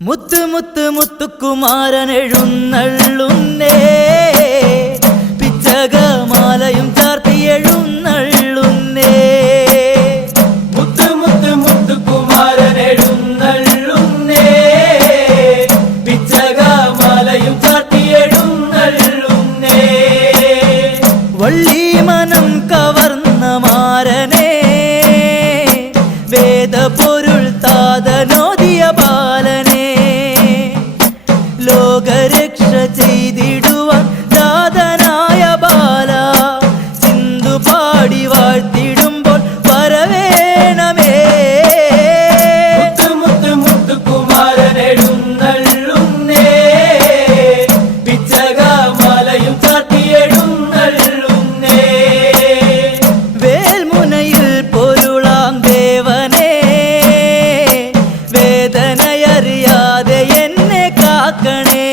മുത്ത് മുത്ത് മുത്തുക്കുമാരൻ എഴുന്നള്ളുന്നേ, പിച്ചകമാലയും ചാർത്തി എഴുന്നള്ളുന്നേ. മുത്ത് മുത്ത് മുത്തുക്കുമാരൻ എഴുന്നള്ളുന്നേ, പിച്ചകമാലയും ചാർത്തി എഴുന്നള്ളുന്നേ. വള്ളി മനം കവർന്ന മാരനെ, വേദപൊരുൾ താതനോദിയ ബാലനെ, ലോകരക്ഷ ചെയ്തിടുവാൻ ദാതനായ ബാല, സിന്ധു പാടി വാഴ്ത്തിടുമ്പോൾ വരവേണമേ. മുത്ത് മുത്ത് മുത്തുക്കുമാരൻ എഴുന്നള്ളുന്നേ, പിച്ചകമാലയും ചാർത്തി എഴുന്നള്ളുന്നേ. വേൽമുനയിൽ പൊരുളാം ദേവനെ, വേദനയറിയാതെ എന്നെ കാക്കണേ.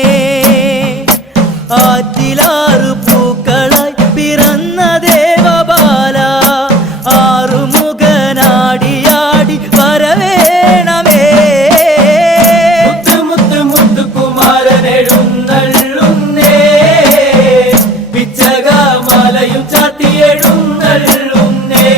ആറ്റിലാറു പൂക്കളായി പിറന്ന ദേവബാല, ആറുമുഖനാടിയാടി വരവേണമേ. മുത്ത് മുത്ത് മുത്തുക്കുമാരൻ എഴുന്നള്ളുന്നേ, പിച്ചകമാലയും ചാർത്തി എഴുന്നള്ളുന്നേ.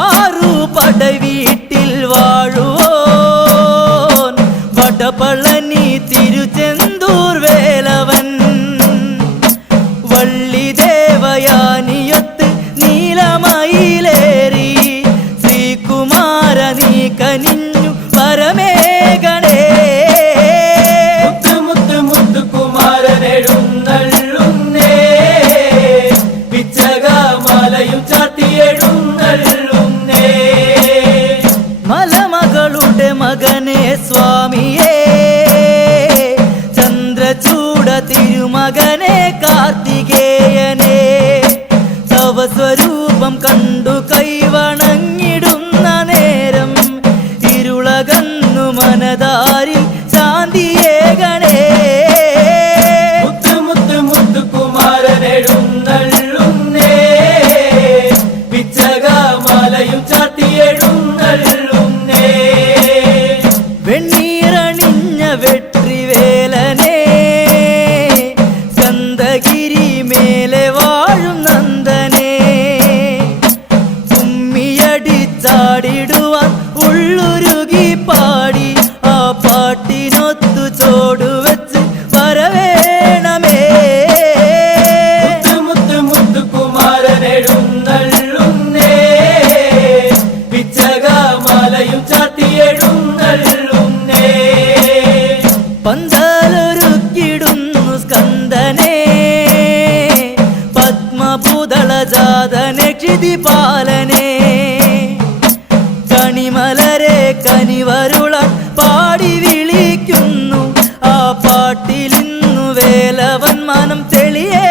ആറു പടവീട്ടിൽ വാഴുവോൻ, വടപളനി തിരുചെന്തൂർ വേലവൻ, വള്ളി ദേവയാനിയൊത്ത് നീലമയിലേറി, ശ്രീകുമാര നീ കനിഞ്ഞു പരമേഗണേ. മുത്ത് മുത്ത് മുത്തുക്കുമാരൻ എഴുന്നള്ളുന്നേ, പിച്ചകമാലയും ചാർത്തി എഴുന്നള്ളുന്നേ. മലമകളുടെ മകനെ സ്വാമിയേ, ചന്ദ്രചൂട തിരുമകനെ കാർത്തികേയനെ, തവ സ്വരൂപം കണ്ടു കൈവണങ്ങിടുന്ന നേരം, ഇരുളകന്നു മനതാരിൽ ശാന്തിയേകണേ. മുത്ത് മുത്ത് മുത്തുക്കുമാരൻ എഴുന്നള്ളുന്നേ, പിച്ചകമാലയും ചാർത്തി എഴുന്നള്ളുന്നേ. വെണ്ണീറണിഞ്ഞ വെട്രിവേലനെ, സ്കന്ദഗിരി മേലെ വാഴും നന്ദനെ, കുമ്മിയടിച്ചാടിടുവാൻ ഉള്ളുരുകി പാടി, ആ പാട്ടിനൊത്തു ചോടുവെച്ച് വരവേണമേ. മുത്ത് മുത്ത് മുത്തുക്കുമാരൻ എഴുന്നള്ളുന്നേ, പിച്ചകമാലയും ചാർത്തി എഴുന്നള്ളുന്നേ. പന്തലൊരുക്കിടുന്നു സ്കന്ദനെ, പത്മഭൂതളജാതനെ ക്ഷിതിപാലനെ, കണിമലരെ കനിവരുളാൻ പാടി വിളിക്കുന്നു, ആ പാട്ടിലിന്നു വേലവൻ മനം തെളിയേ.